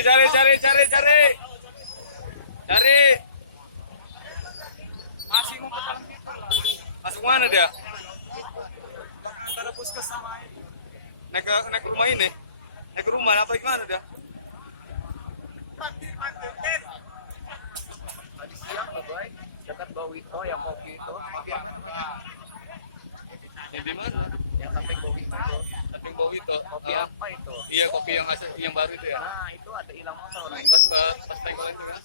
Cari. Masih ngumpet dalam situ lah. Masuk mana dia? Antara puskes sama ini. Naik ke rumah ini. Naik ke rumah apa gimana dia? Tadi siang loh boy, dekat Bawito yang kopi itu. Yang di mana? Yang samping Bawito itu. Samping bau itu. Kopi apa itu? Iya, kopi yang asli yang baru itu ya. Nah itu ada hilang motor nih. Pas tengok itu kan.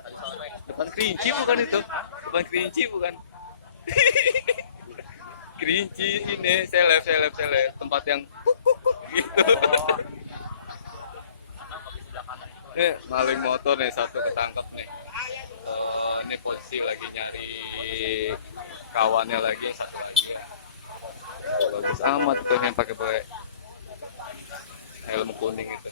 Tadi sore. Depan Kerinci bukan itu? Depan Kerinci bukan? Kerinci ini seleb tempat yang gitu. Oh. Kenapa di sebelah kanan itu? Maling motor nih satu ketangkep nih. Ini posisi lagi nyari kawannya lagi satu lagi. Bagus amat tuh yang pakai helm kuning itu.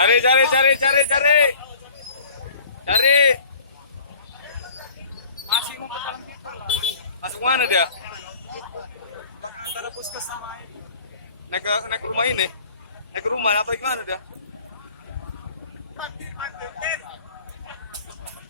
Cari. Masih ngumpet dalam situ lah. Masuk mana dia? Antara puskes sama ini. Naik ke rumah ini. Naik ke rumah apa gimana dia?